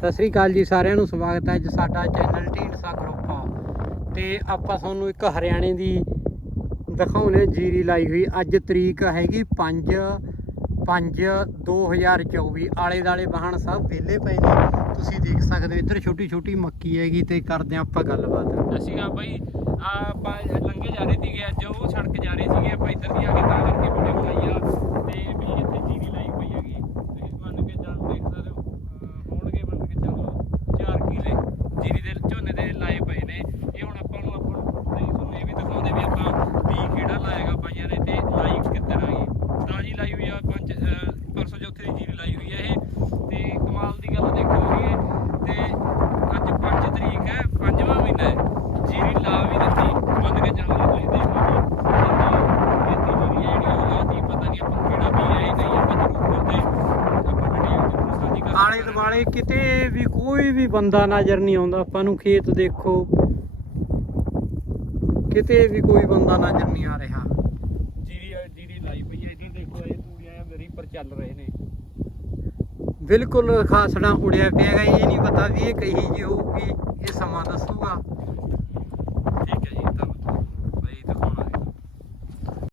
ਸਤਿ ਸ੍ਰੀ ਅਕਾਲ ਜੀ, ਸਾਰਿਆਂ ਨੂੰ ਸਵਾਗਤ ਹੈ ਅੱਜ ਸਾਡਾ ਚੈਨਲ ਢੀਂਡਸਾ ਗਰੁੱਪ ਤੇ ਆਪਾਂ ਤੁਹਾਨੂੰ ਇੱਕ ਹਰਿਆਣੇ ਦੀ ਦਿਖਾਉਣੇ, ਜੀਰੀ ਲਾਈ ਹੋਈ। ਅੱਜ ਤਰੀਕ ਹੈਗੀ 5 5 2024 ਆਲੇ ਦਾਲੇ ਵਾਹਣ ਸਭ ਵਿਹਲੇ ਪਏ ਨੇ। ਤੁਸੀਂ ਦੇਖ ਸਕਦੇ ਹੋ, ਇੱਧਰ ਛੋਟੀ ਛੋਟੀ ਮੱਕੀ ਹੈਗੀ ਤੇ ਕਰਦੇ ਹਾਂ ਆਪਾਂ ਗੱਲਬਾਤ। ਅਸੀਂ ਆ ਬਾਈ। ਆਪਾਂ ਲੰਘੇ ਜਾ ਰਹੇ ਸੀਗੇ, ਅੱਜ ਉਹ ਸੜਕ ਜਾ ਰਹੇ ਸੀਗੇ, ਆਪਾਂ ਇੱਧਰ ਦੀ ਆ ਕੇ ਤਾਂ ਕਰਕੇ ਵੀਡੀਓ ਬਣਾਈ ਆ ਤੇ ਵੀ ਇੱਥੇ ਜੀਰੀ ਲਾਈ ਹੋਈ ਹੈਗੀ ਤੁਸੀਂ ਮੰਨ ਕੇ ਚੱਲ ਦੇਖ ਸਕਦੇ ਹੋ ਅਹ ਹੋਣਗੇ ਮੰਨ ਕੇ ਚੱਲੋ 4 ਕਿਲੇ ਜੀਰੀ ਦੇ ਝੋਨੇ ਦੇ ਲਾਏ ਪਏ ਨੇ ਇਹ ਹੁਣ ਆਪਾਂ ਨੂੰ ਆਪਾਂ ਨੂੰ ਨਹੀਂ ਤੁਹਾਨੂੰ ਇਹ ਵੀ ਦਿਖਾਉਂਦੇ ਵੀ ਆਪਾਂ ਵੀ ਕਿਹੜਾ ਲਾਏਗਾ ਬਾਈਆਂ ਨੇ ਤੇ ਲਾਈ ਕਿੱਧਰ ਆ ਗਈ ਤਾਜੀ ਲਾਈ ਹੋਈ ਆ ਪੰਜ ਅਹ ਪਰਸੋਂ ਚੌਥੇ ਦੀ ਜੀਰੀ ਲਾਈ ਹੋਈ ਆ ਇਹ ਤੇ ਕਮਾਲ ਦੀ ਗੱਲ ਦੇਖੋ ਵੀ ਤੇ ਅੱਜ 5 ਤਰੀਕ ਹੈ ਪੰਜਵਾਂ ਮਹੀਨਾ ਹੈ ਜੀਰੀ ਲਾ ਵੀ ਦਿੱਤੀ ਮੰਨ ਕੇ ਚੱਲੋ ਤੁਸੀਂ ਦੇਖ ਲਓ ਵੀ ਖੇਤੀ ਜੀਰੀ ਹੈ ਜਿਹੜੀ ਉਹ ਆਦੀ ਪਤਾ ਨਹੀਂ ਆਪਾਂ ਨੂੰ ਕਿਹੜਾ ਬੀਜ ਹੈ ਇਹ ਨਹੀਂ ਆਪਾਂ ਜ਼ਰੂਰ ਕਰਦੇ ਆਪਾਂ ਵੀਡੀਓ ਜ਼ਰੂਰ ਸਾਂਝੀ ਕਰ ਆਲੇ ਦੁਆਲੇ ਕਿਤੇ ਵੀ ਕੋਈ ਵੀ ਬੰਦਾ ਨਜ਼ਰ ਨਹੀਂ ਆਉਂਦਾ। ਆਪਾਂ ਨੂੰ ਖੇਤ ਦੇਖੋ। ਕਿਤੇ ਵੀ ਕੋਈ ਬੰਦਾ ਨਜ਼ਰ ਨਹੀਂ ਆ ਰਿਹਾ। ਜੀਰੀ ਜੀਰੀ ਲਾਈ ਪਈ ਹੈ ਇੱਧਰ ਦੇਖੋ ਇਹ ਤੂੜੀਆਂ ਮੇਰੀ ਪਰ ਚੱਲ ਰਹੇ ਨੇ। ਬਿਲਕੁਲ ਖਾਸੜਾ ਉੜਿਆ ਪਿਆ ਗਾ ਇਹ ਨਹੀਂ ਪਤਾ ਵੀ ਇਹ ਕਹੀ ਜੀ ਹੋਊਗੀ ਇਹ ਸਮਾਂ ਦੱਸੂਗਾ।